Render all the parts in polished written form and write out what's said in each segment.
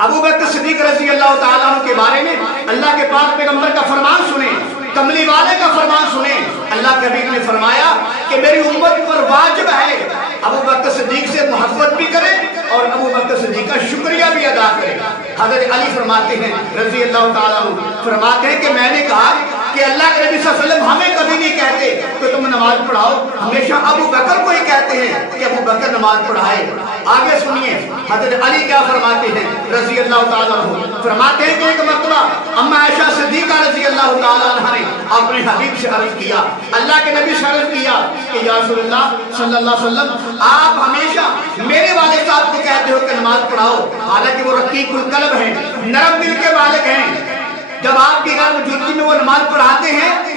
अबू बकर सिद्दीक रज़ी अल्लाह ताला अन्हु के बारे में अल्लाह के पाक पैगंबर का फरमान सुने, कमली वाले का फरमान सुने। अल्लाह के हबीब ने फरमाया कि मेरी उम्मत पर वाजिब है अबू बकर सिद्दीक से मोहब्बत भी करे और अबू बकर सिद्दीक का शुक्रिया भी अदा करे। हज़रत अली फरमाते हैं रज़ी अल्लाह ताला अन्हु, फरमाते हैं कि मैंने कहा कि अल्लाह के नबी सल्लल्लाहु अलैहि वसल्लम हमें कभी नहीं कहते कि तुम नमाज पढ़ाओ, हमेशा अबू बकर को ही कहते हैं कि अबू बकर नमाज पढ़ाए। आगे सुनिए हज़रत अली क्या फरमाते हैं रज़ी अल्लाह ताला अन्हु, फरमाते हैं कि एक मरतबा अम्मा आयशा सिद्दीक़ा रज़ी अल्लाह ताला अन्हा ने अपने हबीब से अर्ज किया, अल्लाह के नबी से अर्ज किया कि या रसूलल्लाह सल्लल्लाहु अलैहि वसल्लम आप हमेशा मेरे वाले साहब को कहते हो कि नमाज पढ़ाओ, हालांकि वो रकीकुल कल्ब हैं, नरम दिल के मालिक हैं। जब आपकी घर मौजूदगी में वो नमाज पढ़ाते हैं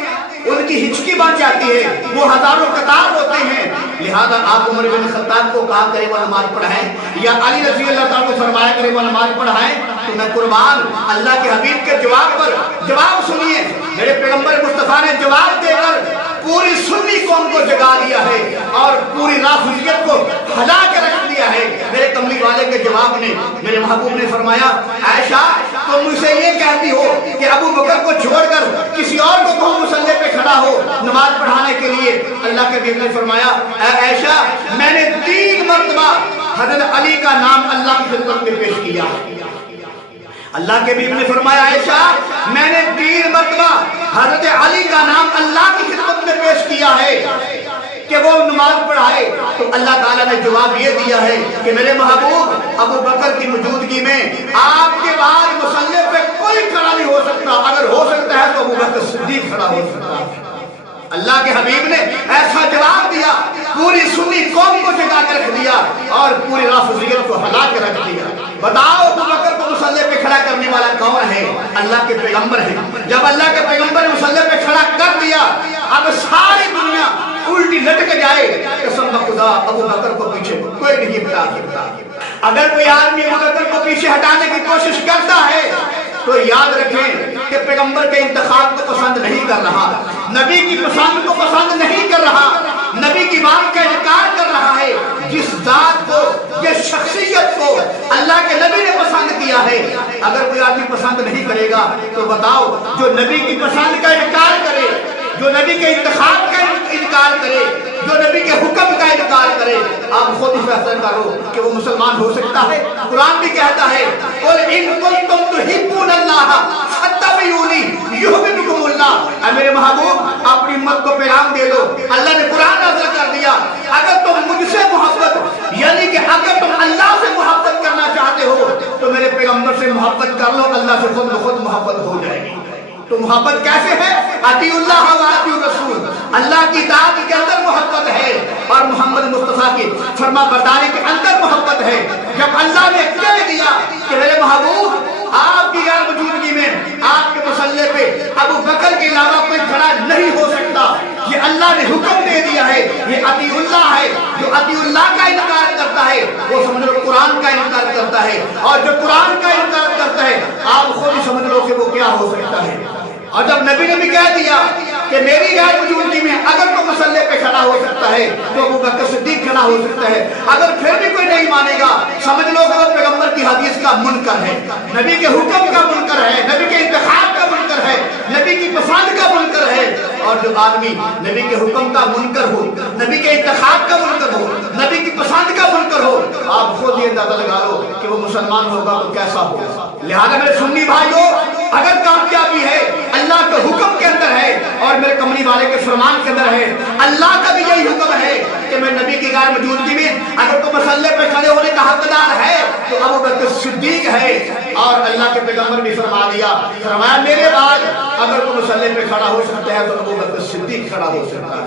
उनकी हिचकी बन जाती है, वो हजारों कतार होते हैं। लिहाजा आप उमर बिन खत्ताब को कहा करे वो नमाज पढ़ाएं या अली रज़ी अल्लाह ताला को फरमाया करे वो नमाज पढ़ाएं। तो मैं कुर्बान अल्लाह के हबीब के जवाब पर जवाब सुनिए, मेरे पैगंबर मुस्तफा ने जवाब देकर पूरी सुन्नी कौम को जगा दिया है और पूरी राफिजियत को हला के रख दिया है। मेरे कमली वाले के जवाब ने मेरे महबूब ने फरमाया, आयशा तुम मुझसे ये कहती हो कि अबू बकर को छोड़कर किसी और को तुम मुसल्ले पे खड़ा हो नमाज पढ़ाने के लिए। अल्लाह के हबीब ने फरमाया, आयशा मैंने 3 मरतबा हज़रत अली का नाम अल्लाह की खिदमत में पेश किया। अल्लाह के हबीब ने फरमाया, आयशा मैंने 3 मरतबा हज़रत अली का नाम अल्लाह की खिदमत में पेश किया है कि वो नमाज पढ़ाए। तो अल्लाह ताला ने जवाब ये दिया है कि मेरे महबूब अबू बकर की मौजूदगी में आपके बाद मुसल्ले पे कोई खड़ा नहीं हो सकता, अगर हो सकता है तो अबू बकर सिद्दीक खड़ा हो सकता है। अल्लाह के हबीब ने ऐसा जवाब दिया, पूरी सुन्नी कौम को जगा के रख दिया और पूरी राफिजियत को हला के रख दिया। बताओ अबू बकर को मुसल्ले पे खड़ा करने वाला कौन है? अल्लाह के पैगंबर है। जब अल्लाह के पैगंबर ने मुसल्ले पे खड़ा कर दिया, अब सारी दुनिया उल्टी लटक जाए, कसम खुदा अबू बकर को पीछे कोई नहीं हटा सकता। अगर कोई आदमी अबू बकर को पीछे हटाने की कोशिश करता है तो याद रखें कि पैगंबर के इंतखाब को पसंद नहीं कर रहा, नबी की पसंद को पसंद नहीं कर रहा, नबी की बात का इनकार कर रहा है। जिस जात को, जिस शख्सियत को अल्लाह के नबी ने पसंद किया है, अगर कोई आदमी पसंद नहीं करेगा तो बताओ जो नबी की पसंद का इनकार करे, जो नबी के इंतखाब का इनकार करे, जो नबी के हुक्म का इनकार करे, आप खुद ही फैसला करो कि वो मुसलमान हो सकता है। कुरान भी कहता है, कुल इन कुंतुम तुहिब्बूनल्लाह फत्तबिऊनी युहब्बुकुमुल्लाह। मेरे महबूब अपनी उम्मत को पैगाम दे दो, अल्लाह ने कुरान नाज़िल कर दिया, अगर तुम मुझसे मोहब्बत यानी कि अगर तुम अल्लाह से मोहब्बत करना चाहते हो तो मेरे पैगंबर से मोहब्बत कर लो, अल्लाह से खुद ब खुद मोहब्बत हो जाएगी। तो मोहब्बत कैसे है? अतीउल्लाह व अतीउर रसूल, अल्लाह की इताअत के अंदर मोहब्बत है और मोहम्मद मुस्तफा की फरमा बरदारी के अंदर मोहब्बत है। जब अल्लाह ने कह दिया कि मेरे महबूब आपकी गैर मौजूदगी में आपके मुसल्ले पे अबू बकर के अलावा कोई खड़ा नहीं हो सकता, ये अल्लाह ने हुक्म दे दिया है, ये अतीउल्लाह है। जो अतीउल्लाह का इनकार करता है वो समझ लो कुरान का इनकार करता है, और जो कुरान का इनकार करता है आप खुद ही समझ लो कि वो क्या हो सकता है। और जब नबी ने भी कह दिया कि मेरी गैर मौजूदगी में अगर कोई मुसल्ले पे खड़ा हो सकता है तो अबू बकर सिद्दीक खड़ा हो सकता है, अगर फिर भी कोई नहीं मानेगा समझ लो कि वो पैगंबर की हदीस का मुनकर है, नबी के हुक्म का मुनकर है, नबी के इंतखाब का मुनकर है, नबी की पसंद का मुनकर है। और जो आदमी नबी के हुक्म का मुनकर हो, नबी के इंतखाब का मुनकर हो, नबी की पसंद का मुनकर हो, आप खुद ये अंदाजा लगा लो कि वो मुसलमान होगा तो कैसा होगा। लिहाजा मेरे सुन्नी भाइयों, अगर कामयाबी है अल्लाह के हुक्म के अंदर है और मेरे कमली वाले के फरमान के अंदर है, अल्लाह का भी यही हुक्म है कि मैं नबी की गैर मौजूदगी में अगर तो मसल्ले पे खड़े होने का हकदार है तो अबू बकर सिद्दीक है। और अल्लाह के पैगंबर भी फरमा दिया, फरमाया मेरे बाद अगर तो मसल्ले पे खड़ा हो सकता है तो अबू बकर सिद्दीक खड़ा हो सकता है।